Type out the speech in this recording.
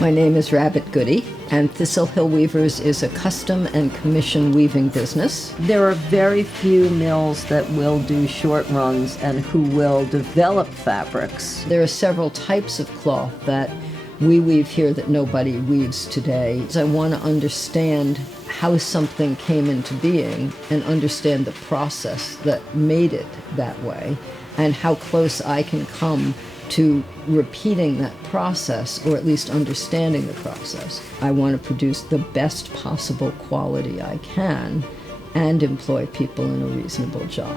My name is Rabbit Goody, and Thistle Hill Weavers is a custom and commission weaving business. There are very few mills that will do short runs and who will develop fabrics. There are several types of cloth that we weave here that nobody weaves today. I want to understand how something came into being and understand the process that made it that way and how close I can come to repeating that process, or at least understanding the process. I want to produce the best possible quality I can and employ people in a reasonable job.